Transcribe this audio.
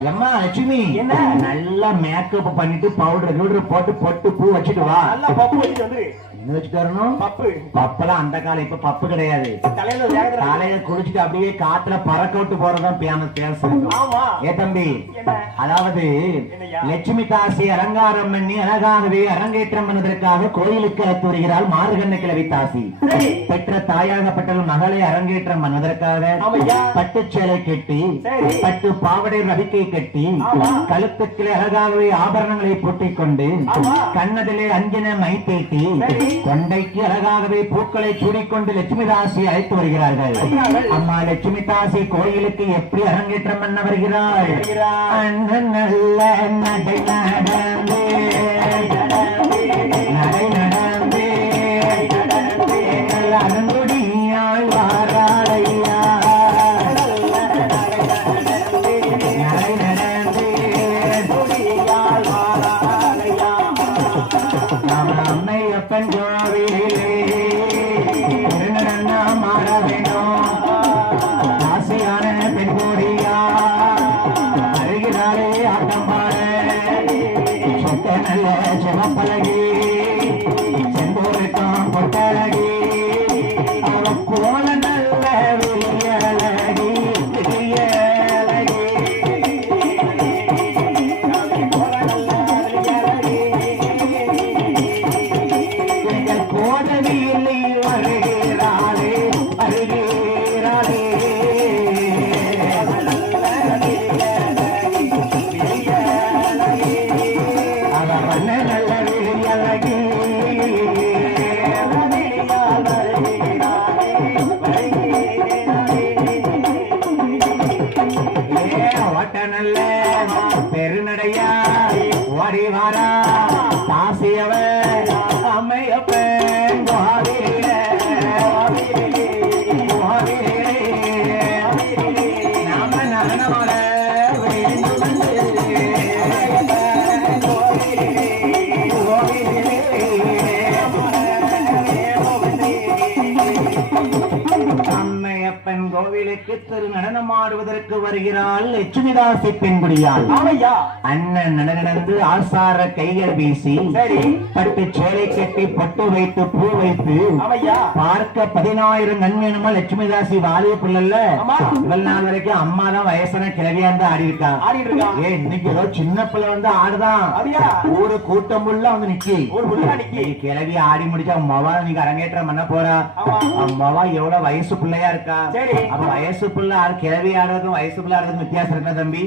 எம்மா லட்சுமி என்ன நல்லா மேக்கப் பண்ணிட்டு பவுடர் கிவுடர் போட்டு பொட்டு பூ வச்சுட்டு வா. நல்லா பப்பு வச்சுட்டு வந்து என்ன வச்சுட்டு வரணும்? பப்பு. பப்பெல்லாம் அந்த காலம், இப்ப பப்பு கிடையாது. தலையில குளிச்சுட்டு அப்படியே காத்துல பறக்க விட்டு போறதுதான் பேச. ஆமா ஏ தம்பி, என்ன அதாவது லட்சுமி தாசி அலங்காரம் பண்ணி அழகாகவே அரங்கேற்றம் பண்ணதற்காக கோயிலுக்கு அழைத்து வருகிறாள் மார்கண்ண கிழவி தாசி. பெற்ற தாயாகப்பட்டவள் மகளை அரங்கேற்றம் பண்ணதற்காக பட்டு சேலை கட்டி பட்டு பாவடை ரவிக்கை கட்டி கழுத்துக்களே அழகாகவே ஆபரணங்களை பூட்டிக் கொண்டு கண்ணதிலே அஞ்சின மை தீட்டி கொண்டைக்கு அழகாகவே பூக்களை சூடிக்கொண்டு லட்சுமி தாசி அழைத்து வருகிறார்கள். அம்மா லட்சுமி தாசி கோயிலுக்கு எப்படி அரங்கேற்றம் பண்ண வருகிறாள்? நல்ல நடை நடந்தே நடை நடந்தே அருங்குடியாள் வாராளையா நடை நடந்தே நம்ம அம்மையப்பன் கோவிலே திருநடனா மாற வேண்டும். ஆசையான பெண் கோடியா அருகிறாளே ஆட்டம் பாட சொட்ட நல்ல சிவப்பழகி செந்தூருக்கும் பொட்டழகி அவ போல நல்ல விழியழகி விழியழகி எங்கள் கோடவியில் வருகிறாளே வருகிறாளே பெருநடையா ஓடி வாரா தாசியவ அம்மையப்பன் நாம நகனோட அம்மையப்பன் கோவிலுக்கு திரு நடனம் ஆடுவதற்கு வருகிறாள் லட்சுமி தாசி பெண்குடியாள். அண்ணன் நடந்து ஆசார கைகள் வீசி பட்டு சேலை கட்டி பட்டு வைத்து பூ வைத்து பார்க்க 10,000 நன்மையனுமா லட்சுமி தாசி வாலிய பிள்ளை. இவள் நாள் வரைக்கும் அம்மா தான் வயசான கிழவியா இருந்து ஆடி இருக்கா. இன்னைக்கு ஏதோ சின்ன பிள்ளை வந்து ஆடுதான். ஊரு கூட்டம் உள்ள வந்து நிக்கி கிழவி ஆடி முடிச்சா அம்மாவா நீங்க அரங்கேற்றம் பண்ண போறா. அம்மாவா எவ்வளவு வயசு பிள்ளையா இருக்கா. அப்ப வயசு பிள்ளை கிழவி ஆடுறதும் வயசு பிள்ளை ஆடுறதுக்கும் வித்தியாசம் இருக்கா தம்பி?